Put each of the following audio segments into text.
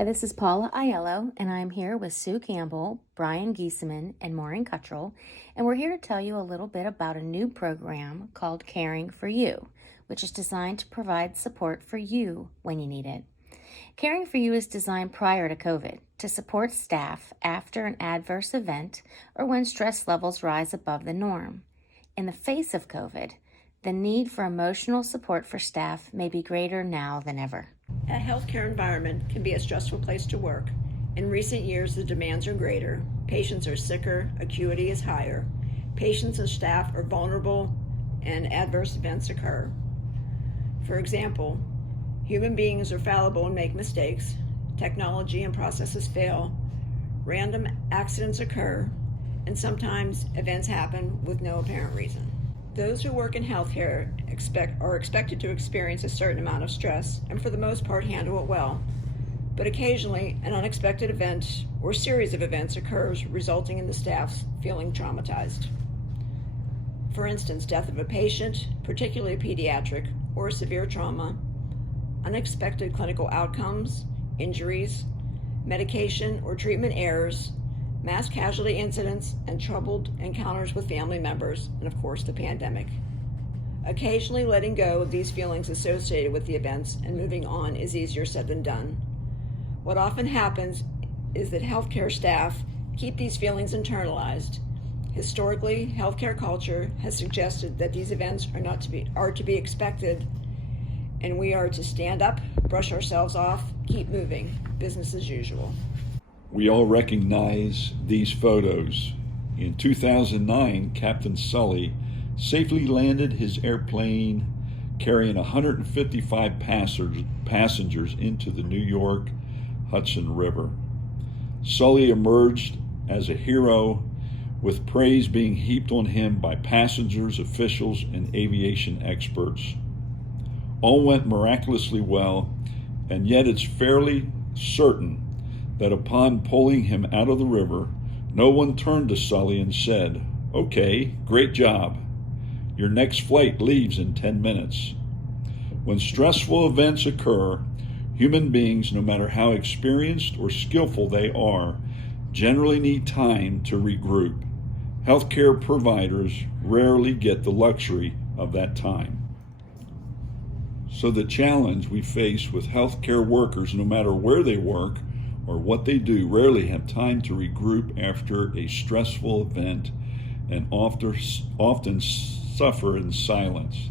Hi, this is Paula Aiello, and I'm here with Sue Campbell, Brian Giesemann, and Maureen Cuttrell, and we're here to tell you a little bit about a new program called Caring4You, which is designed to provide support for you when you need it. Caring4You is designed prior to COVID to support staff after an adverse event or when stress levels rise above the norm. In the face of COVID, the need for emotional support for staff may be greater now than ever. A healthcare environment can be a stressful place to work. In recent years, the demands are greater, patients are sicker, acuity is higher, patients and staff are vulnerable, and adverse events occur. For example, human beings are fallible and make mistakes, technology and processes fail, random accidents occur, and sometimes events happen with no apparent reason. Those who work in healthcare are expected to experience a certain amount of stress and for the most part handle it well. But occasionally an unexpected event or series of events occurs resulting in the staff feeling traumatized. For instance, death of a patient, particularly pediatric, or severe trauma, unexpected clinical outcomes, injuries, medication or treatment errors, mass casualty incidents, and troubled encounters with family members, and of course the pandemic. Occasionally letting go of these feelings associated with the events and moving on is easier said than done. What often happens is that healthcare staff keep these feelings internalized. Historically, healthcare culture has suggested that these events are to be expected, and we are to stand up, brush ourselves off, keep moving, business as usual. We all recognize these photos. In 2009, Captain Sully safely landed his airplane carrying 155 passengers into the New York Hudson River. Sully emerged as a hero, with praise being heaped on him by passengers, officials, and aviation experts. All went miraculously well, and yet it's fairly certain that upon pulling him out of the river, no one turned to Sully and said, "Okay, great job. Your next flight leaves in 10 minutes." When stressful events occur, human beings, no matter how experienced or skillful they are, generally need time to regroup. Healthcare providers rarely get the luxury of that time. So the challenge we face with healthcare workers, no matter where they work or what they do, rarely have time to regroup after a stressful event and often suffer in silence.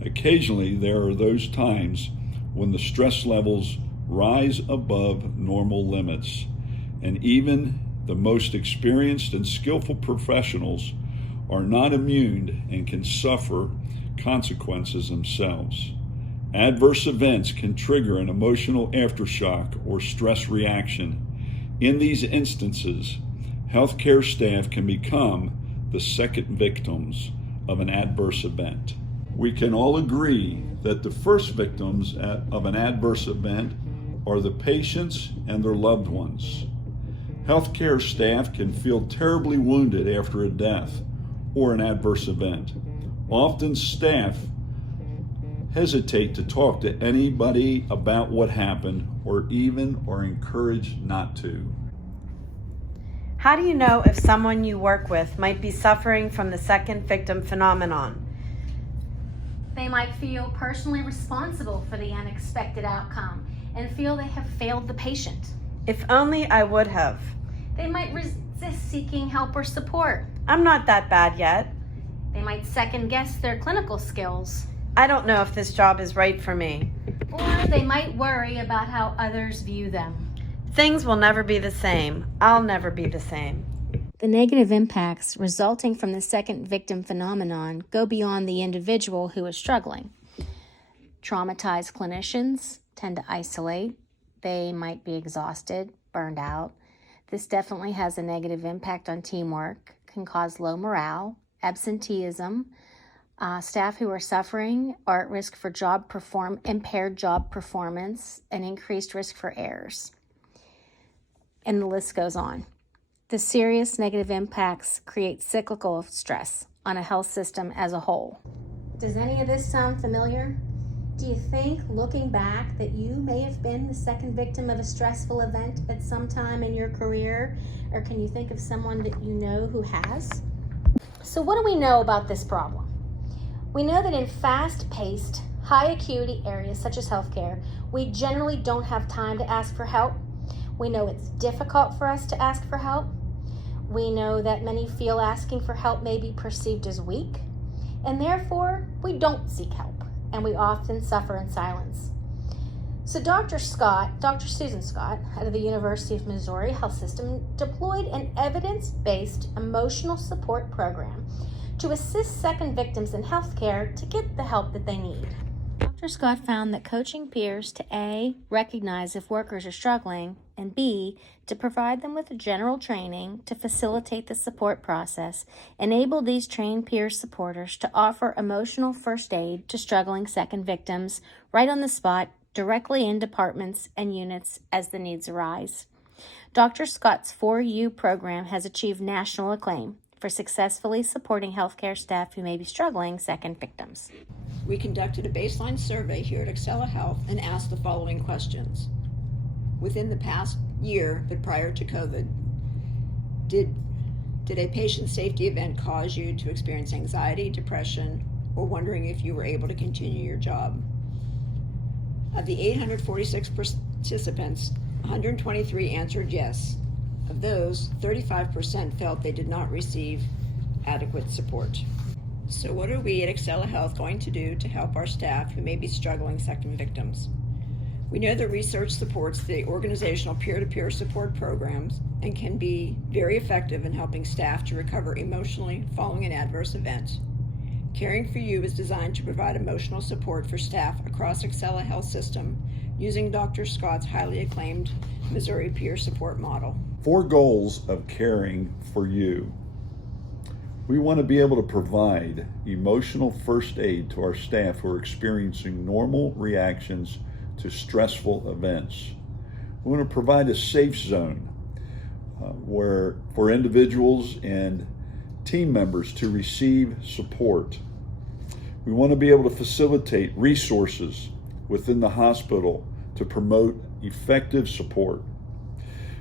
Occasionally, there are those times when the stress levels rise above normal limits, and even the most experienced and skillful professionals are not immune and can suffer consequences themselves. Adverse events can trigger an emotional aftershock or stress reaction. In these instances, healthcare staff can become the second victims of an adverse event. We can all agree that the first victims of an adverse event are the patients and their loved ones. Healthcare staff can feel terribly wounded after a death or an adverse event. Often staff hesitate to talk to anybody about what happened or are encouraged not to. How do you know if someone you work with might be suffering from the second victim phenomenon? They might feel personally responsible for the unexpected outcome and feel they have failed the patient. If only I would have. They might resist seeking help or support. I'm not that bad yet. They might second guess their clinical skills. I don't know if this job is right for me. Or they might worry about how others view them. Things will never be the same. I'll never be the same. The negative impacts resulting from the second victim phenomenon go beyond the individual who is struggling. Traumatized clinicians tend to isolate. They might be exhausted, burned out. This definitely has a negative impact on teamwork, can cause low morale, absenteeism. Staff who are suffering are at risk for impaired job performance and increased risk for errors. And the list goes on. The serious negative impacts create cyclical stress on a health system as a whole. Does any of this sound familiar? Do you think, looking back, that you may have been the second victim of a stressful event at some time in your career? Or can you think of someone that you know who has? So what do we know about this problem? We know that in fast-paced, high acuity areas such as healthcare, we generally don't have time to ask for help. We know it's difficult for us to ask for help. We know that many feel asking for help may be perceived as weak, and therefore we don't seek help, and we often suffer in silence. So Dr. Susan Scott, out of the University of Missouri Health System, deployed an evidence-based emotional support program to assist second victims in healthcare to get the help that they need. Dr. Scott found that coaching peers to A, recognize if workers are struggling, and B, to provide them with general training to facilitate the support process, enable these trained peer supporters to offer emotional first aid to struggling second victims right on the spot, directly in departments and units as the needs arise. Dr. Scott's 4U program has achieved national acclaim for successfully supporting healthcare staff who may be struggling second victims. We conducted a baseline survey here at Excella Health and asked the following questions. Within the past year, but prior to COVID, did a patient safety event cause you to experience anxiety, depression, or wondering if you were able to continue your job? Of the 846 participants, 123 answered yes. Of those, 35% felt they did not receive adequate support. So what are we at Excella Health going to do to help our staff who may be struggling second victims? We know that research supports the organizational peer-to-peer support programs and can be very effective in helping staff to recover emotionally following an adverse event. Caring4You is designed to provide emotional support for staff across Excella Health System using Dr. Scott's highly acclaimed Missouri peer support model. 4 goals of Caring4You. We want to be able to provide emotional first aid to our staff who are experiencing normal reactions to stressful events. We want to provide a safe zone for individuals and team members to receive support. We want to be able to facilitate resources within the hospital to promote effective support.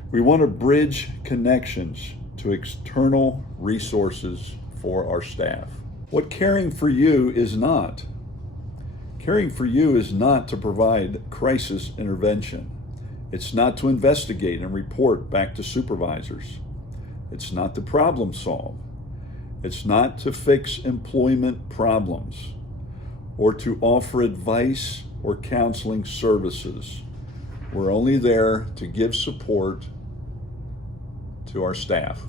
We want to bridge connections to external resources for our staff. What Caring4You is not. Caring4You is not to provide crisis intervention. It's not to investigate and report back to supervisors. It's not to problem solve. It's not to fix employment problems or to offer advice or counseling services. We're only there to give support to our staff.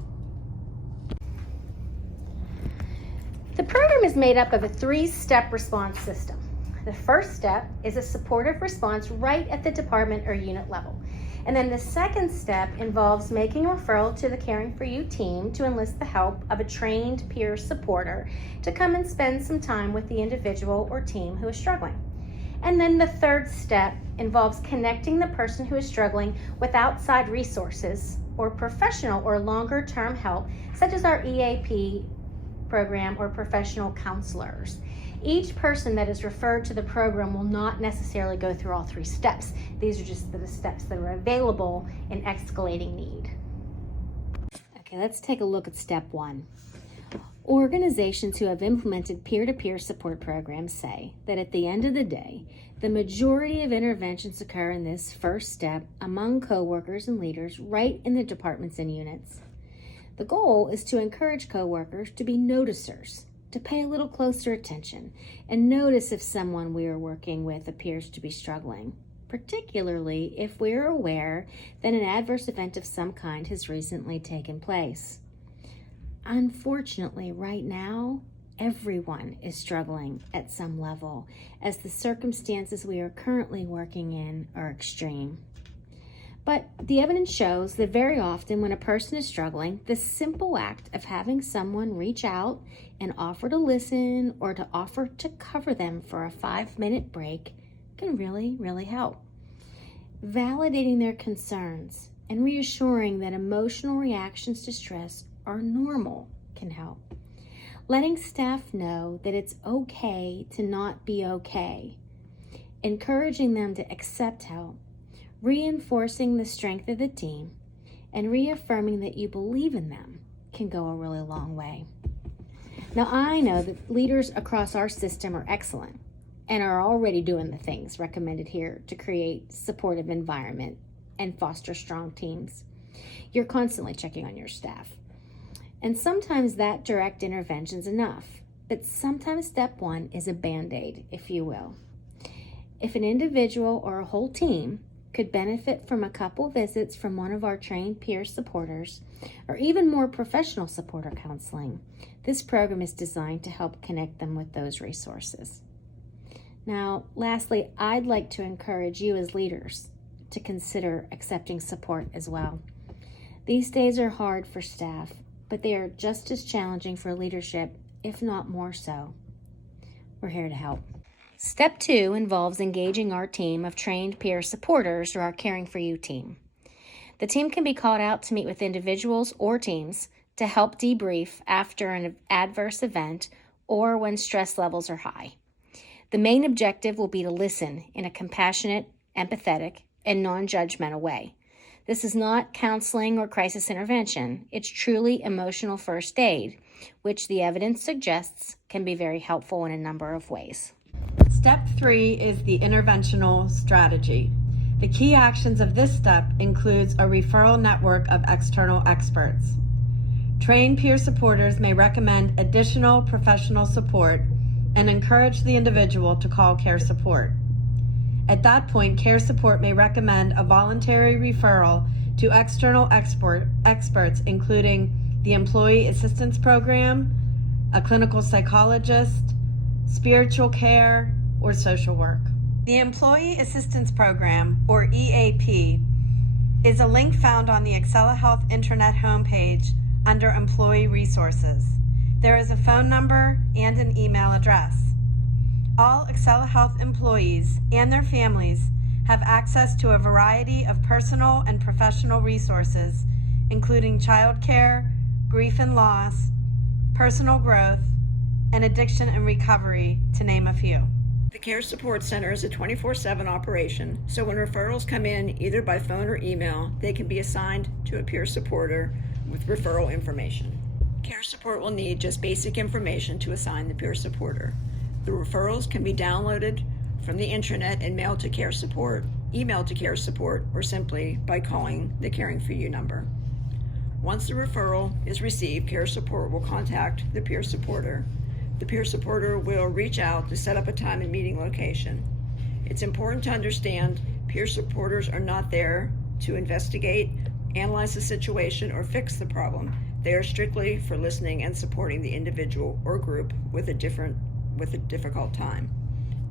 The program is made up of a 3-step response system. The first step is a supportive response right at the department or unit level. And then the second step involves making a referral to the Caring4You team to enlist the help of a trained peer supporter to come and spend some time with the individual or team who is struggling. And then the third step involves connecting the person who is struggling with outside resources or professional or longer-term help, such as our EAP program or professional counselors. Each person that is referred to the program will not necessarily go through all 3 steps. These are just the steps that are available in escalating need. Okay, let's take a look at step 1. Organizations who have implemented peer-to-peer support programs say that at the end of the day, the majority of interventions occur in this first step among coworkers and leaders right in the departments and units. The goal is to encourage coworkers to be noticers, to pay a little closer attention and notice if someone we are working with appears to be struggling, particularly if we are aware that an adverse event of some kind has recently taken place. Unfortunately, right now, everyone is struggling at some level, as the circumstances we are currently working in are extreme. But the evidence shows that very often when a person is struggling, the simple act of having someone reach out and offer to listen or to offer to cover them for a 5-minute break can really help. Validating their concerns and reassuring that emotional reactions to stress are normal can help. Letting staff know that it's okay to not be okay encouraging them to accept help, reinforcing the strength of the team, and reaffirming that you believe in them can go a really long way. Now, I know that leaders across our system are excellent and are already doing the things recommended here to create supportive environment and foster strong teams. You're constantly checking on your staff. And sometimes that direct intervention is enough, but sometimes step one is a Band-Aid, if you will. If an individual or a whole team could benefit from a couple visits from one of our trained peer supporters, or even more professional supporter counseling, this program is designed to help connect them with those resources. Now, lastly, I'd like to encourage you as leaders to consider accepting support as well. These days are hard for staff, but they are just as challenging for leadership, if not more so. We're here to help. Step 2 involves engaging our team of trained peer supporters, or our Caring4You team. The team can be called out to meet with individuals or teams to help debrief after an adverse event or when stress levels are high. The main objective will be to listen in a compassionate, empathetic, and non-judgmental way. This is not counseling or crisis intervention. It's truly emotional first aid, which the evidence suggests can be very helpful in a number of ways. Step 3 is the interventional strategy. The key actions of this step includes a referral network of external experts. Trained peer supporters may recommend additional professional support and encourage the individual to call care support. At that point, care support may recommend a voluntary referral to external experts, including the Employee Assistance Program, a clinical psychologist, spiritual care, or social work. The Employee Assistance Program, or EAP, is a link found on the Excella Health Intranet homepage under Employee Resources. There is a phone number and an email address. All Excella Health employees and their families have access to a variety of personal and professional resources, including childcare, grief and loss, personal growth, and addiction and recovery, to name a few. The Care Support Center is a 24/7 operation, so when referrals come in either by phone or email, they can be assigned to a peer supporter with referral information. Care Support will need just basic information to assign the peer supporter. The referrals can be downloaded from the intranet and mailed to Care Support, emailed to Care Support, or simply by calling the Caring4You number. Once the referral is received, Care Support will contact the peer supporter. The peer supporter will reach out to set up a time and meeting location. It's important to understand peer supporters are not there to investigate, analyze the situation, or fix the problem. They are strictly for listening and supporting the individual or group with a difficult time.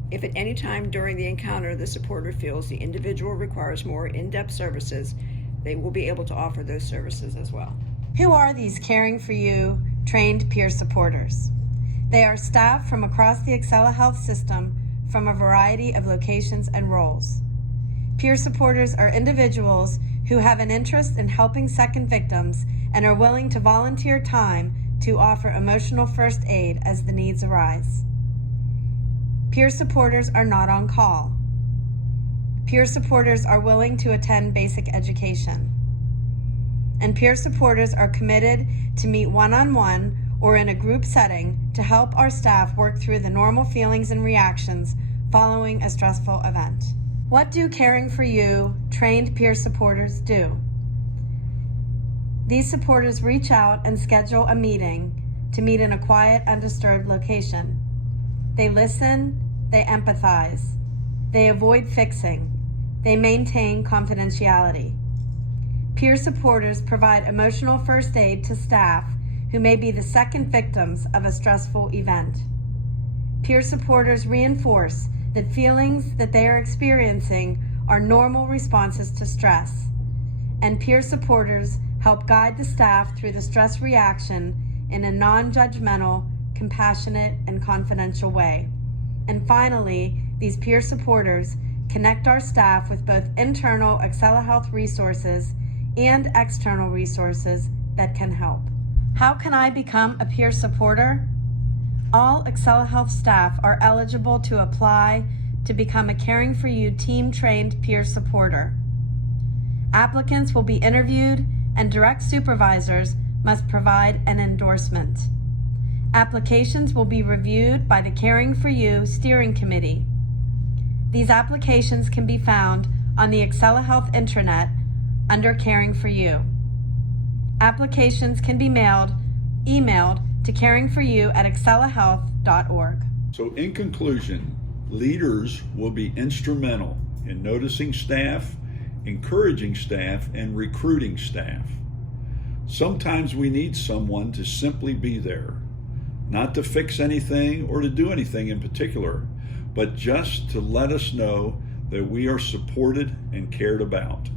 If at any time during the encounter the supporter feels the individual requires more in-depth services, they will be able to offer those services as well. Who are these Caring4You trained peer supporters? They are staff from across the Excella Health system from a variety of locations and roles. Peer supporters are individuals who have an interest in helping second victims and are willing to volunteer time to offer emotional first aid as the needs arise. Peer supporters are not on call. Peer supporters are willing to attend basic education. And peer supporters are committed to meet one-on-one or in a group setting to help our staff work through the normal feelings and reactions following a stressful event. What do Caring4You trained peer supporters do? These supporters reach out and schedule a meeting to meet in a quiet, undisturbed location. They listen, they empathize, they avoid fixing, they maintain confidentiality. Peer supporters provide emotional first aid to staff who may be the second victims of a stressful event. Peer supporters reinforce that feelings that they are experiencing are normal responses to stress, and peer supporters help guide the staff through the stress reaction in a non-judgmental, compassionate, and confidential way. And finally, these peer supporters connect our staff with both internal Excella Health resources and external resources that can help. How can I become a peer supporter? All Excella Health staff are eligible to apply to become a Caring4You team-trained peer supporter. Applicants will be interviewed and direct supervisors must provide an endorsement. Applications will be reviewed by the Caring4You Steering Committee. These applications can be found on the Health intranet under Caring4You. Applications can be emailed to caring4you@excellahealth.org. So in conclusion, leaders will be instrumental in noticing staff, encouraging staff, and recruiting staff. Sometimes we need someone to simply be there, not to fix anything or to do anything in particular, but just to let us know that we are supported and cared about.